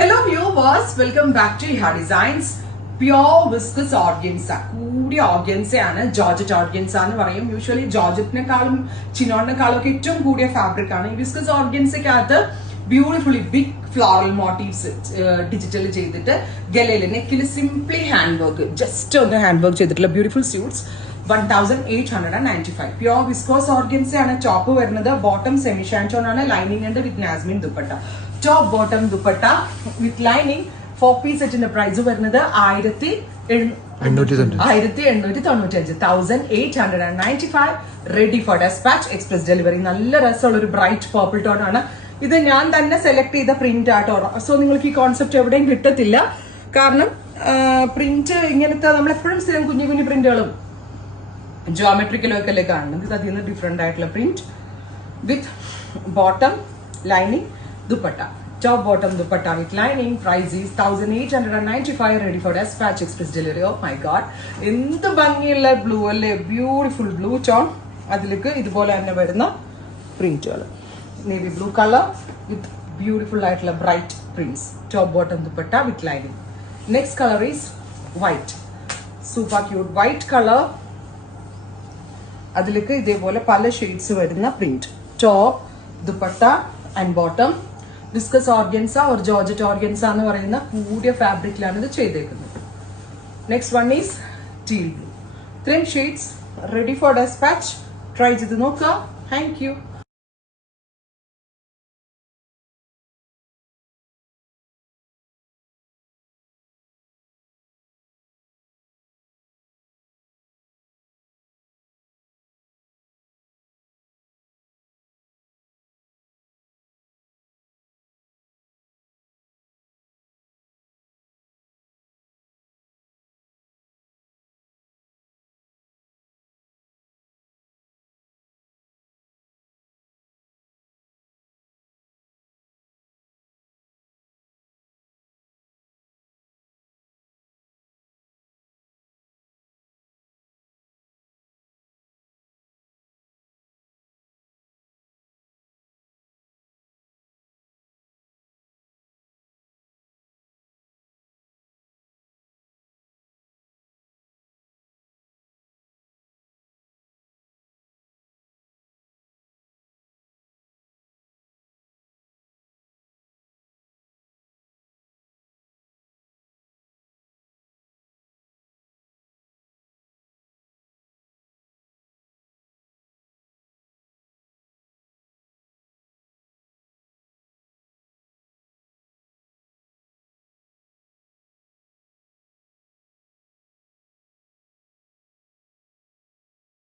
Hello viewers, welcome back to Iha Designs. Pure viscous organza. കൂടിയ organza ആണ് georgette organza എന്ന് പറയും. Usually ജോർജറ്റിനെക്കാളും ചിനോണിനെക്കാളും ഒക്കെ ഏറ്റവും കൂടിയ ഫാബ്രിക് ആണ്. ഈ വിസ്കസ് ഓർഗൻസയ്ക്കകത്ത് beautifully big floral motifs digital ചെയ്തിട്ട് ഗലയിൽ നെക്കിൽ സിംപ്ലി ഹാൻഡ് വർക്ക് ജസ്റ്റ് ഒന്ന് ഹാൻഡ് വർക്ക് ചെയ്തിട്ടുള്ള beautiful suits 1895. Pure viscose organza ആണ്. ടോപ്പ് വരുന്നത് ബോട്ടം സെമി ഷാൻറ്റോൺ ആണ്. ലൈനിങ് ഉണ്ട് with nazmin dupatta. Top bottom dupatta with lining 4-piece സെറ്റിന്റെ പ്രൈസ് വരുന്നത് 1895. Ready for dispatch express delivery. നല്ല രസമുള്ള ഒരു ബ്രൈറ്റ് പർപ്പിൾ ടോൺ ആണ്. ഇത് ഞാൻ തന്നെ സെലക്ട് ചെയ്ത പ്രിന്റ് ആട്ടോ. സോ നിങ്ങൾക്ക് ഈ കോൺസെപ്റ്റ് എവിടെയും കിട്ടത്തില്ല. കാരണം പ്രിന്റ് ഇങ്ങനത്തെ നമ്മളെപ്പോഴും സ്ഥിരം കുഞ്ഞു കുഞ്ഞു പ്രിന്റുകളും ജോമെട്രിക്കലും ഒക്കെ അല്ലേ കാണുന്നത്. ഇത് അതിൽ നിന്ന് ഡിഫറെന്റ് ആയിട്ടുള്ള print with bottom lining dupatta. Top bottom dupatta with lining. Price is 1895. Ready for dispatch express delivery. Oh my god, എന്ത് ഭംഗിയുള്ള ബ്ലൂ അല്ലേ, ബ്യൂട്ടിഫുൾ ബ്ലൂ ടോൺ. അതിലേക്ക് ഇതുപോലെ തന്നെ വരുന്ന പ്രിന്റുകൾ. Navy blue colour with beautiful ആയിട്ടുള്ള bright prints. Top bottom dupatta with lining. Next colour is white. Super cute white colour. അതിലേക്ക് ഇതേപോലെ പല ഷെയ്ഡ്സ് വരുന്ന print. Top dupatta and bottom viscose organza or georgette organza എന്ന് പറയുന്ന കൂടിയ ഫാബ്രിക്കിലാണ് ഇത് ചെയ്തേക്കുന്നത്. Next one is teal blue. ഇത്രയും shades ready for dispatch. Try ചെയ്ത് നോക്കുക. Thank U.